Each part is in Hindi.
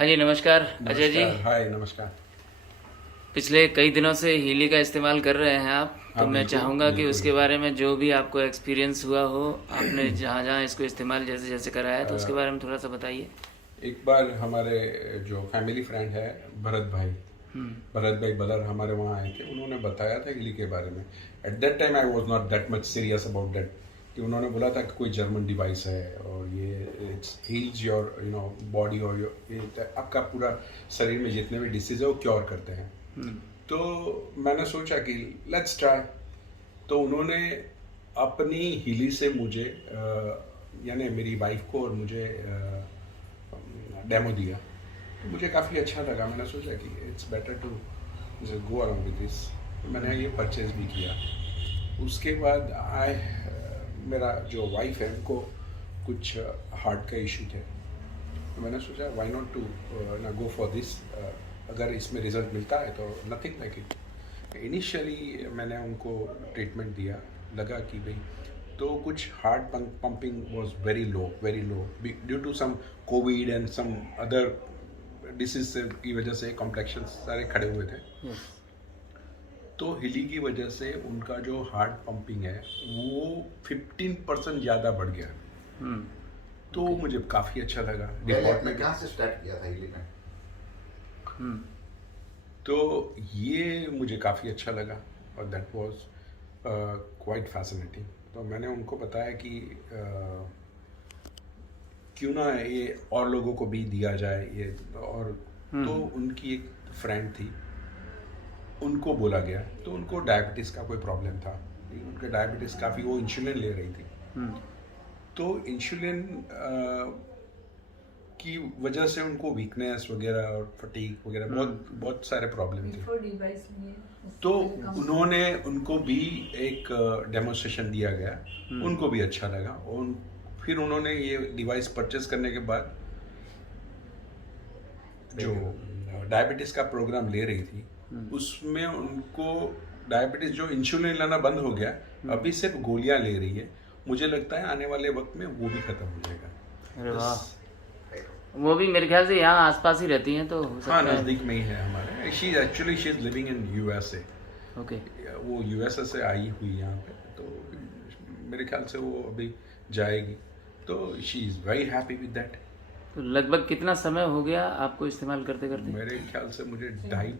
हाँ जी, नमस्कार अजय जी। हाय नमस्कार। पिछले कई दिनों से हीली का इस्तेमाल कर रहे हैं आप, तो हाँ मैं बिल्कुल चाहूँगा कि बिल्कुल। उसके बारे में जो भी आपको एक्सपीरियंस हुआ हो, आपने जहाँ जहाँ इसको इस्तेमाल जैसे जैसे करा है, तो उसके बारे में थोड़ा सा बताइए। एक बार हमारे जो फैमिली फ्रेंड है भरत भाई बलर हमारे वहाँ आए थे। उन्होंने बताया था इली के बारे में। At that time I was not that much serious about that, कि उन्होंने बोला था कि कोई जर्मन डिवाइस है और ये इट्स हील्स योर बॉडी और योर आपका पूरा शरीर में जितने भी डिसीज है वो क्योर करते हैं। तो मैंने सोचा कि लेट्स ट्राई। तो उन्होंने अपनी हीली से मुझे यानी मेरी वाइफ को और मुझे डेमो दिया। तो मुझे काफ़ी अच्छा लगा। मैंने सोचा कि it's better to go around with this. मैंने ये परचेज भी किया। उसके बाद मेरा जो वाइफ है उनको कुछ हार्ट का इशू थे। तो मैंने सोचा व्हाई नॉट टू ना गो फॉर दिस। अगर इसमें रिजल्ट मिलता है तो नथिंग लाइक इट। इनिशियली मैंने उनको ट्रीटमेंट दिया। लगा कि भाई तो कुछ heart pumping was very low due to some Covid and some other disease की वजह से कॉम्प्लेक्शन सारे खड़े हुए थे। तो हिली की वजह से उनका जो हार्ट पंपिंग है वो 15% ज़्यादा बढ़ गया। तो मुझे काफ़ी अच्छा लगा। आपने कहाँ से स्टार्ट किया था हिली में? तो ये मुझे काफ़ी अच्छा लगा और दैट वाज क्वाइट फैसिनेटिंग। तो मैंने उनको बताया कि क्यों ना ये और लोगों को भी दिया जाए ये। और तो उनकी एक फ्रेंड थी, उनको बोला गया। तो उनको डायबिटीज़ का कोई प्रॉब्लम था। उनके डायबिटीज़ काफ़ी, वो इंसुलिन ले रही थी। तो इंसुलिन की वजह से उनको वीकनेस वगैरह और फटीग वगैरह बहुत सारे प्रॉब्लम थे। तो उन्होंने उनको भी एक डेमोन्स्ट्रेशन दिया गया। उनको भी अच्छा लगा और फिर उन्होंने ये डिवाइस परचेज करने के बाद जो डायबिटीज़ का प्रोग्राम ले रही थी उसमें उनको डायबिटीज़ जो इंसुलिन लेना बंद हो गया, अभी सिर्फ गोलियां ले रही है। मुझे लगता है आने वाले वक्त में वो भी खत्म हो जाएगा। अरे वाह, वो भी मेरे ख्याल से यहाँ आसपास ही रहती हैं, तो हो सकता हाँ है। नज़दीक में ही है हमारे। She is living in USA. Okay. वो यूएसए से आई हुई यहाँ पे। तो मेरे ख्याल से वो अभी जाएगी। तो she is very happy with that. तो लगभग कितना समय हो गया आपको इस्तेमाल करते करते? मेरे ख्याल से मुझे ढाई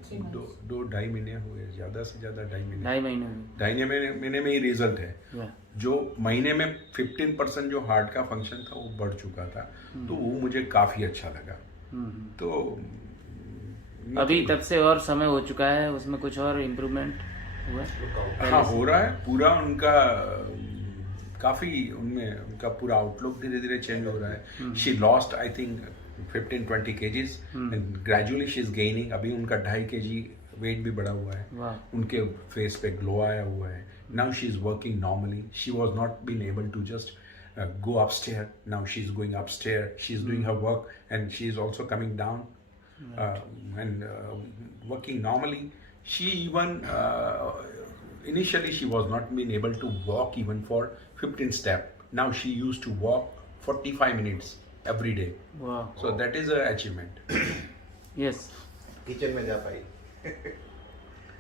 महीने हुए, ज़्यादा से ज़्यादा 2.5 महीने। 2.5 महीने में? ढाई महीने में ही रिजल्ट है। या। जो महीने में 15% जो हार्ट का फंक्शन था वो बढ़ चुका था। तो वो मुझे काफ़ी अच्छा लगा। तो अभी तब से और समय हो चुका है, उसमें कुछ और इम्प्रूवमेंट हुआ? हाँ हो रहा है पूरा। उनका काफ़ी उनमें उनका पूरा आउटलुक धीरे धीरे चेंज हो रहा है। She lost I think 15-20 kgs and gradually she is gaining. अभी उनका 2.5 kg वेट भी बढ़ा हुआ है। उनके फेस पे ग्लो आया हुआ है। Now she is working normally. She was not been able to just go upstairs. Now she's going upstairs. She's doing her work and she is also coming down and working normally. She even initially she was not being able to walk even for 15 steps. Now she used to walk 45 minutes every day. Wow. So that is an achievement. Yes. Kitchen में जा पाई?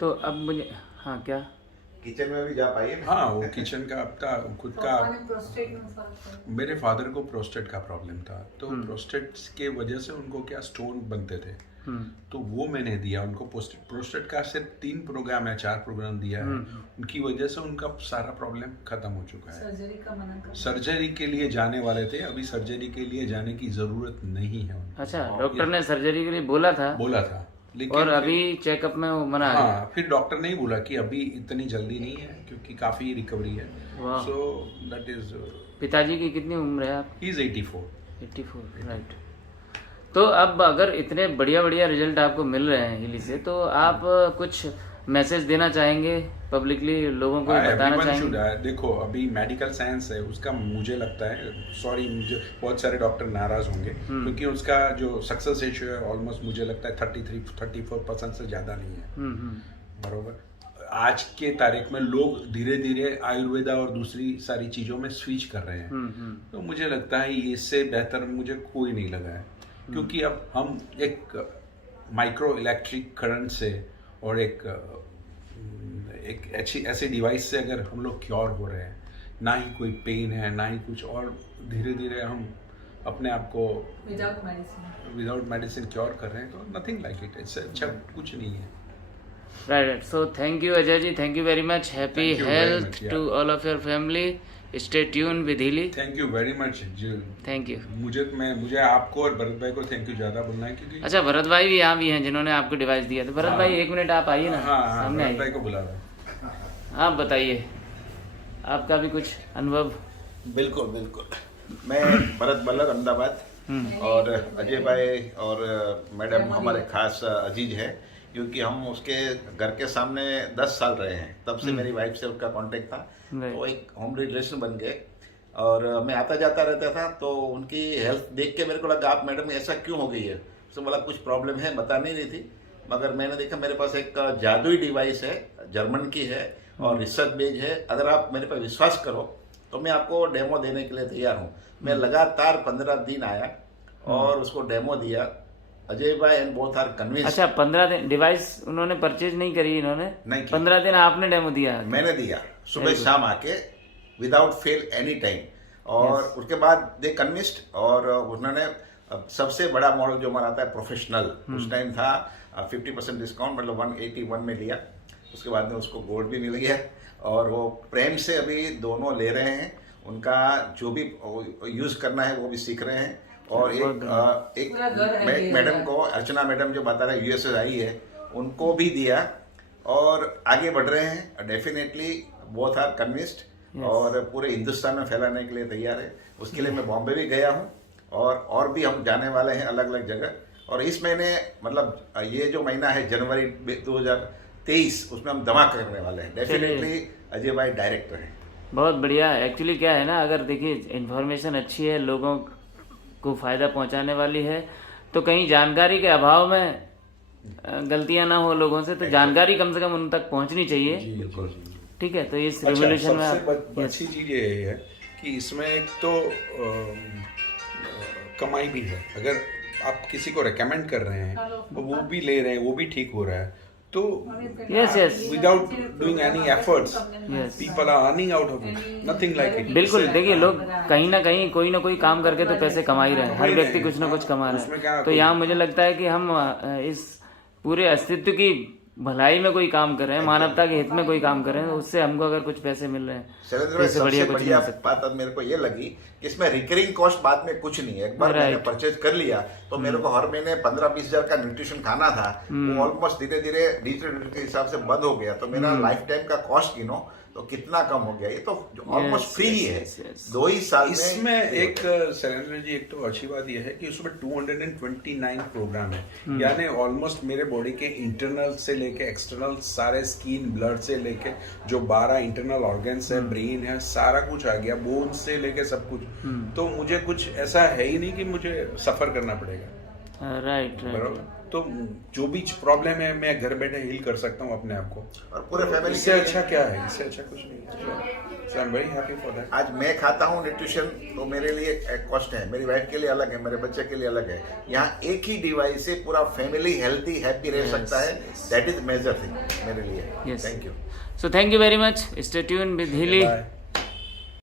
तो अब मुझे, हाँ क्या? किचन में भी जा पाई है? हाँ वो किचन का अपना खुद का। मेरे फादर को प्रोस्टेट का प्रॉब्लम था। तो प्रोस्टेट के वजह से उनको क्या स्टोन बनते थे। तो वो मैंने दिया उनको। प्रोस्टेट का सिर्फ 3 प्रोग्राम है, 4 प्रोग्राम दिया है। उनकी वजह से उनका सारा प्रॉब्लम खत्म हो चुका है। सर्जरी का मना कर। सर्जरी के लिए जाने वाले थे, अभी सर्जरी के लिए जाने की जरूरत नहीं है उनको। अच्छा, डॉक्टर ने सर्जरी के लिए बोला था? लेकिन और अभी चेकअप में वो मना है? हाँ, फिर डॉक्टर ने ही बोला कि अभी इतनी जल्दी नहीं है क्योंकि काफी रिकवरी है। So that is. पिताजी की कितनी उम्र है आप? He is 84। 84, राइट। तो अब अगर इतने बढ़िया बढ़िया रिजल्ट आपको मिल रहे हैं हिली से, तो आप कुछ मैसेज देना चाहेंगे पब्लिकली, लोगों को बताना चाहेंगे? देखो अभी मेडिकल साइंस है उसका, मुझे लगता है, सॉरी मुझे बहुत सारे डॉक्टर नाराज होंगे क्योंकि उसका जो सक्सेस रेशियो है ऑलमोस्ट मुझे लगता है 33-34% से ज्यादा नहीं है। बरोबर। आज के तारीख में लोग धीरे धीरे आयुर्वेदा और दूसरी सारी चीजों में स्विच कर रहे हैं। तो मुझे लगता है इससे बेहतर मुझे कोई नहीं लगा है। क्योंकि अब हम एक माइक्रो इलेक्ट्रिक करंट से और एक ऐसे डिवाइस से अगर हम लोग क्योर हो रहे हैं, ना ही कोई पेन है ना ही कुछ, और धीरे धीरे हम अपने आप को विदाउट मेडिसिन क्योर कर रहे हैं, तो नथिंग लाइक इट, इससे अच्छा कुछ नहीं है। Right, so thank you Ajay ji, thank you very much, happy Thank you very health much, yeah. To all of your family, stay tune with हिली। Thank you very much ji. Thank you. मुझे आपको और भरत भाई को थैंक यू ज्यादा बोलना है, क्योंकि अच्छा, भरत भाई भी यहाँ भी हैं जिन्होंने आपको डिवाइस दिया, तो भरत भाई 1 मिनट आप आइए ना, हाँ सामने भरत भाई आइए, को बुला रहा है। आप बताइए आपका भी कुछ अनुभव। बिल्कुल बिल्कुल। मैं भरत बल्लर, अहमदाबाद, और अजय भाई और मैडम हमारे खास अजीज है, क्योंकि हम उसके घर के सामने 10 साल रहे हैं, तब से मेरी वाइफ से उनका कांटेक्ट था, तो एक होम रिलेशन बन गए और मैं आता जाता रहता था। तो उनकी हेल्थ देख के मेरे को लगा, आप मैडम ऐसा क्यों हो गई है? उसने बोला कुछ प्रॉब्लम है, बता नहीं रही थी, मगर मैंने देखा मेरे पास एक जादुई डिवाइस है, जर्मन की है और रिसर्च बेस्ड है, अगर आप मेरे पर विश्वास करो तो मैं आपको डेमो देने के लिए तैयार हूँ। मैं लगातार 15 दिन आया और उसको डेमो दिया। अजय भाई एंड बोथ आर कन्विंस्ड। अच्छा, 15 दिन डिवाइस उन्होंने परचेज नहीं करी, इन्होंने नहीं की। 15 दिन आपने डेमो दिया? मैंने दिया, सुबह शाम आके विदाउट फेल एनी टाइम, और उसके बाद दे कन्विंस्ड, और उन्होंने सबसे बड़ा मॉडल जो हमारा आता है प्रोफेशनल, उस टाइम था 50% डिस्काउंट, मतलब 181 में लिया। उसके बाद में उसको गोल्ड भी मिल गया, और वो प्रेम से अभी दोनों ले रहे हैं, उनका जो भी यूज करना है वो भी सीख रहे हैं। और एक मैडम को, अर्चना मैडम जो बता रहे यूएसए आई है, उनको भी दिया और आगे बढ़ रहे हैं। डेफिनेटली बोथ आर कन्विंस्ड और पूरे हिंदुस्तान में फैलाने के लिए तैयार है। उसके लिए मैं बॉम्बे भी गया हूँ, और भी हम जाने वाले हैं अलग अलग जगह। और इस महीने, मतलब ये जो महीना है जनवरी 2023, उसमें हम धमाका करने वाले हैं। डेफिनेटली अजय भाई डायरेक्टर हैं। बहुत बढ़िया। एक्चुअली क्या है ना, अगर देखिए इन्फॉर्मेशन अच्छी है, लोगों को फायदा पहुंचाने वाली है, तो कहीं जानकारी के अभाव में गलतियां ना हो लोगों से, तो जानकारी कम से कम उन तक पहुंचनी चाहिए। ठीक है, तो इस रेवोल्यूशन में सबसे अच्छी चीज ये है कि इसमें एक तो कमाई भी है। अगर आप किसी को रेकमेंड कर रहे हैं, वो भी ले रहे हैं, वो भी ठीक हो रहा है, तो yes without doing any efforts people are earning out of it, nothing like it. बिल्कुल, देखिए लोग कहीं ना कहीं कोई ना कोई काम करके तो पैसे कमा ही रहे हैं, हर व्यक्ति कुछ ना कुछ कमा रहा है। तो यहाँ मुझे लगता है कि हम इस पूरे अस्तित्व की भलाई में कोई काम कर रहे हैं, मानवता के हित में कोई काम कर रहे हैं, उससे हमको अगर कुछ पैसे मिल रहे हैं, शैलेंद्र, सबसे बढ़िया बात अब मेरे को ये लगी कि इसमें रिकरिंग कॉस्ट बाद में कुछ नहीं है। एक बार मैंने परचेज कर लिया तो मेरे को हर महीने 15-20 हजार का न्यूट्रिशन खाना था, वो ऑलमोस्ट धीरे धीरे डिजिटल के हिसाब से बंद हो गया। तो मेरा लाइफ टाइम का कॉस्ट गिनो तो कितना कम हो गया। ये तो ऑलमोस्ट फ्री ही है, 2 ही साल में। इसमें एक शैलेंद्र जी, एक तो अच्छी बात यह है कि उसमें 229 प्रोग्राम है, यानी ऑलमोस्ट मेरे बॉडी के इंटरनल से लेके एक्सटर्नल सारे स्किन, ब्लड से लेके जो 12 इंटरनल ऑर्गन्स है, ब्रेन है, सारा कुछ आ गया, बोन से लेके सब कुछ। तो मुझे कुछ ऐसा है ही नहीं कि मुझे सफर करना पड़ेगा। राइट। तो जो भी प्रॉब्लम है मैं घर बैठे हील कर सकता हूँ अपने आप को, और पूरे फैमिली। इससे अच्छा क्या है, इससे अच्छा कुछ नहीं है। So I am very happy for that. आज मैं खाता हूँ न्यूट्रिशन, तो मेरे लिए एक कॉस्ट है, मेरी वाइफ के लिए अलग है, मेरे बच्चे के लिए अलग है। यहाँ एक ही डिवाइस से पूरा फैमिली हेल्थी हैप्पी रह सकता है। दैट इज मेजर थिंग मेरे लिए। Yes. Thank you. So thank you very much. Stay tuned with Hilly. Bye.